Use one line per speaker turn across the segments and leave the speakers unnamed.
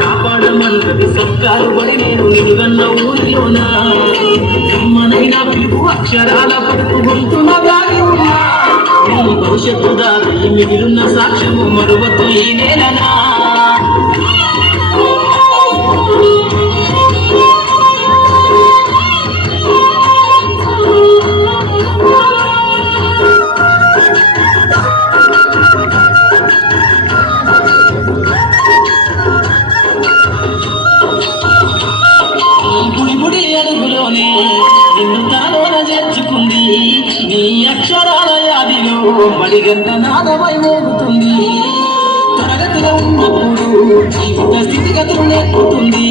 కాపాడమన్నది సర్కారు బడి నేను నిలుగన్న ఊరిలోన అమ్మనైనా పిలుపు అక్షరాల పడుకు గొంతున ఉన్నా నీ భవిష్యత్తు దారి మిగిలిన సాక్ష్యము మరువతో ఈ నేలనా అక్షరాల యాదిలో మడిగంట నాదమై మోగుతుంది. తరగతిలో ఉన్న జీవిత స్థితిగతులు నేర్పుతుంది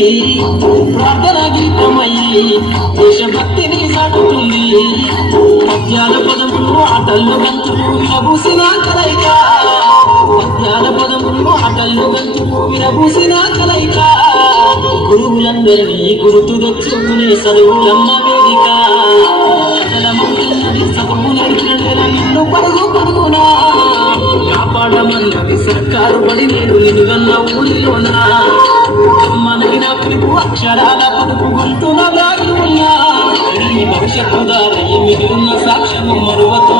ప్రార్థన గీతమయ్యి దేశభక్తిని సాగుతుంది పద్యాల పదములు ఆటల్లో గంతులు విరబూసిన కలయిక. పద్యాల పదములు ఆటల్లో గంతులు విరబూసిన కలయిక. గురువులందరినీ గుర్తు తెచ్చుకునే చదువులమ్మ వేదిక. కలమన్నది చదువు నడిచిన నిన్ను పడుగు పడుగునా. కాపాడమన్నది పడి బడి నేను నిలుగన్న ఊరిలోనా అమ్మనైన పిలుపు అక్షరాల పలుపు గొంతున దాగి ఉన్నా. భవిష్యత్తు దారి మిగిలిన సాక్ష్యము మరువత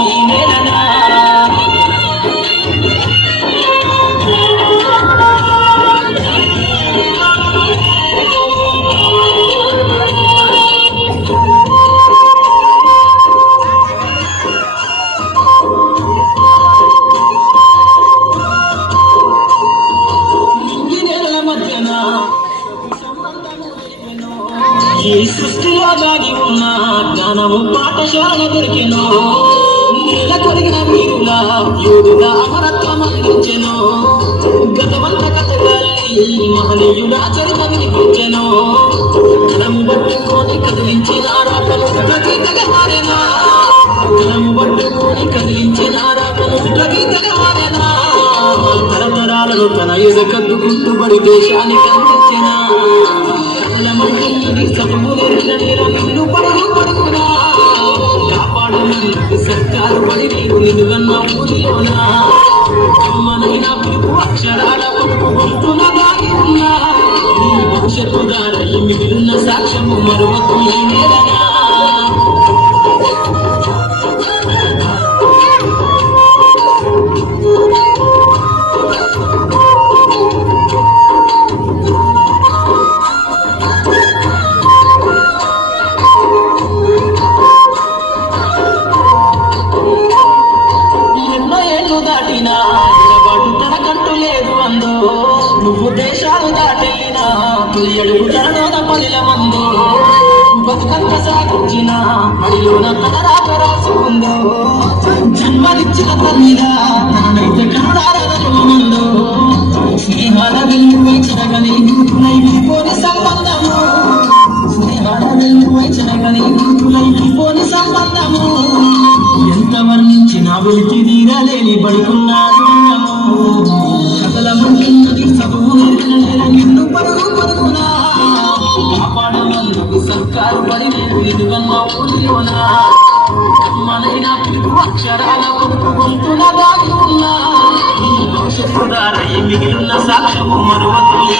ఈ సృష్టిలో దాగి ఉన్న జ్ఞానము పాఠశాల దొరికెను. నీల కొరిగిన వీరుల యోధుల అమరత్వం అందించెను గతవంత కథగాలి మహనీయుల చరిత వినిపించెను కలము పట్టుకొని కదిలించిన ఆరాటలు గీతగా మారేనా? కలము పట్టుకొని కదిలించిన ఆరాటలు గీతగా మారేనా? తరతరాలను తన ఎదకద్దుకుంటూ బడి దేశానికి అక్షరాల పడుకు దాగి ఉన్నా భవిష్యత్తు దారి మిగిలిన సాక్ష్యము మరొక తొలి పదిల మందో బతుకంత సాగించిన మడిలోన రాసుకుందో జన్మనిచ్చిన తల్లిగా స్నేహాల చిరగని నైపోని సంబంధము స్నేహాల వెలుగుపై చిరగని నైపోని సంబంధము ఎంత వర్ణించిన వెలికి తీరలేని బడుకున్నాడు కాపాడమన్నది నేను ఎదుగన్న ఊరిలోనా మనైన పిలుపు అక్షరాల కొడుకు గొంతున దాగి ఉన్నా ఈ భవిష్యత్తు దారి మిగిలిన సాక్ష్యము మరువకు ఈ